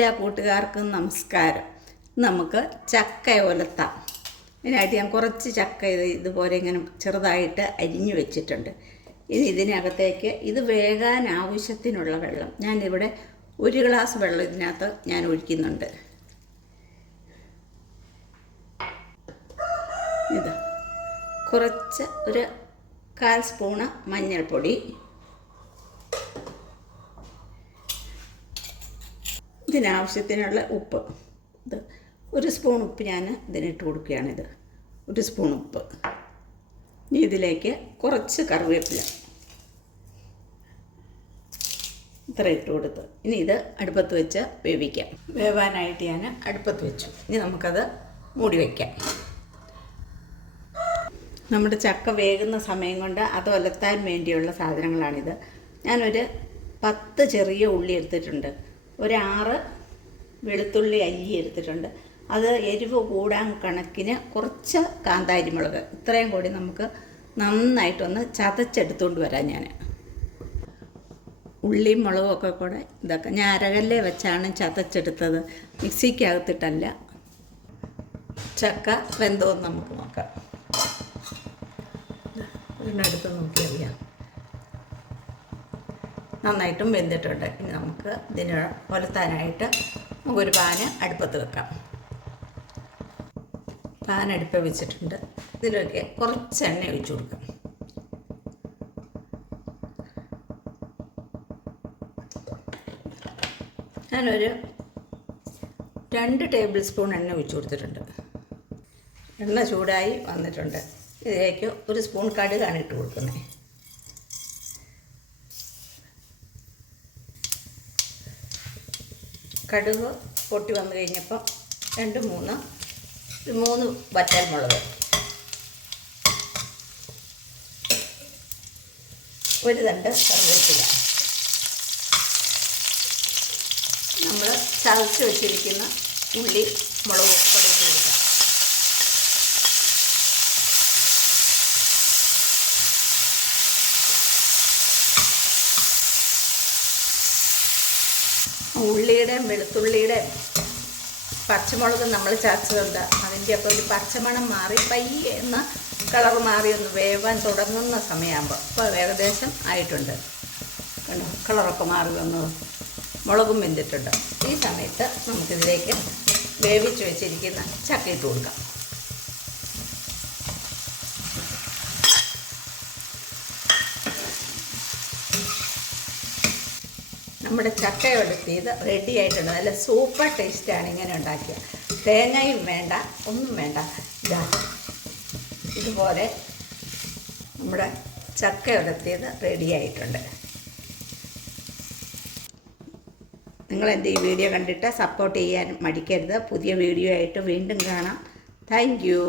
എല്ലാ കൂട്ടുകാർക്കും നമസ്കാരം. നമുക്ക് ചക്ക ഒലത്താം. ഇതിനായിട്ട് ഞാൻ കുറച്ച് ചക്ക ഇതുപോലെ ഇങ്ങനെ ചെറുതായിട്ട് അരിഞ്ഞു വെച്ചിട്ടുണ്ട്. ഇനി ഇതിനകത്തേക്ക് ഇത് വേകാൻ ആവശ്യത്തിനുള്ള വെള്ളം ഞാനിവിടെ 1 ഗ്ലാസ് വെള്ളം ഇതിനകത്ത് ഞാൻ ഒഴിക്കുന്നുണ്ട്. ഇത് കുറച്ച് ഒരു 1/4 സ്പൂണ് മഞ്ഞൾപ്പൊടി, ഇതിനാവശ്യത്തിനുള്ള ഉപ്പ്. ഇത് 1 സ്പൂൺ ഉപ്പ് ഞാൻ ഇതിനിട്ട് കൊടുക്കുകയാണിത്. 1 സ്പൂൺ ഉപ്പ്. ഇനി ഇതിലേക്ക് കുറച്ച് കറിവേപ്പില ഇത്ര ഇട്ട് കൊടുത്ത് ഇനി ഇത് അടുപ്പത്ത് വെച്ച് വേവിക്കാം. വേവാനായിട്ട് ഞാൻ അടുപ്പത്ത് വെച്ചു. ഇനി നമുക്കത് മൂടി വയ്ക്കാം. നമ്മുടെ ചക്ക വേകുന്ന സമയം കൊണ്ട് അത് ഒലത്താൻ വേണ്ടിയുള്ള സാധനങ്ങളാണിത്. ഞാനൊരു 10 ചെറിയ ഉള്ളി എടുത്തിട്ടുണ്ട്. ഒരു 6 വെളുത്തുള്ളി അല്ലി എടുത്തിട്ടുണ്ട്. അത് എരിവ് കൂടാൻ കണക്കിന് കുറച്ച് കാന്താരി മുളക്, ഇത്രയും കൂടി നമുക്ക് നന്നായിട്ടൊന്ന് ചതച്ചെടുത്തുകൊണ്ട് വരാം. ഞാൻ ഉള്ളിയും മുളകും ഒക്കെ കൂടെ ഇതൊക്കെ ഞാൻ അരകല്ലേ വെച്ചാണ് ചതച്ചെടുത്തത്, മിക്സിക്കകത്തിട്ടല്ല. ചക്ക വെന്തോന്ന് നമുക്ക് നോക്കാം. ഇതിനടുത്ത് നോക്കിയറിയാം, നന്നായിട്ടും വെന്തിട്ടുണ്ട്. ഇനി നമുക്ക് ഇതിന് ഒലത്താനായിട്ട് നമുക്കൊരു പാന് അടുപ്പത്ത് വെക്കാം. പാൻ അടുപ്പ് വെച്ചിട്ടുണ്ട്. ഇതിലൊക്കെ കുറച്ച് എണ്ണ ഒഴിച്ചു കൊടുക്കാം. ഞാനൊരു 2 ടേബിൾ സ്പൂൺ എണ്ണ ഒഴിച്ചു കൊടുത്തിട്ടുണ്ട്. എണ്ണ ചൂടായി വന്നിട്ടുണ്ട്. ഇതിലേക്ക് 1 സ്പൂൺ കടുകാണ് ഇട്ട് കൊടുക്കുന്നത്. കടുക് പൊട്ടി വന്നു കഴിഞ്ഞപ്പോൾ 3 വറ്റൽമുളക്, 1 തണ്ട് കറിവേപ്പില, നമ്മൾ ചതച്ച് വെച്ചിരിക്കുന്ന ഉള്ളി മുളക് പൊടി ഇട്ട് കൊടുക്കാം. ഉള്ളിയുടെയും വെളുത്തുള്ളിയുടെയും പച്ചമുളക് നമ്മൾ ചതച്ചതുണ്ട്. അതിൻ്റെ അപ്പോൾ ഒരു പച്ചമണം മാറി പയ്യെ എന്ന് കളർ മാറി ഒന്ന് വേവാൻ തുടങ്ങുന്ന സമയമാകുമ്പോൾ ഇപ്പോൾ ഏകദേശം ആയിട്ടുണ്ട്. കണ്ടോ, കളറൊക്കെ മാറി വന്നു, മുളകും വെന്തിട്ടുണ്ട്. ഈ സമയത്ത് നമുക്കിതിലേക്ക് വേവിച്ച് വെച്ചിരിക്കുന്ന ചക്ക ഇട്ട് കൊടുക്കാം. നമ്മുടെ ചക്ക ഒലത്തിയത് റെഡി ആയിട്ടുണ്ട്. നല്ല സൂപ്പർ ടേസ്റ്റാണ് ഇങ്ങനെ ഉണ്ടാക്കിയ. തേങ്ങയും വേണ്ട, ഒന്നും വേണ്ട. ഇതുപോലെ നമ്മുടെ ചക്ക ഒലത്തിയത് റെഡി ആയിട്ടുണ്ട്. നിങ്ങളെൻ്റെ ഈ വീഡിയോ കണ്ടിട്ട് സപ്പോർട്ട് ചെയ്യാൻ മടിക്കരുത്. പുതിയ വീഡിയോ ആയിട്ട് വീണ്ടും കാണാം. Thank you.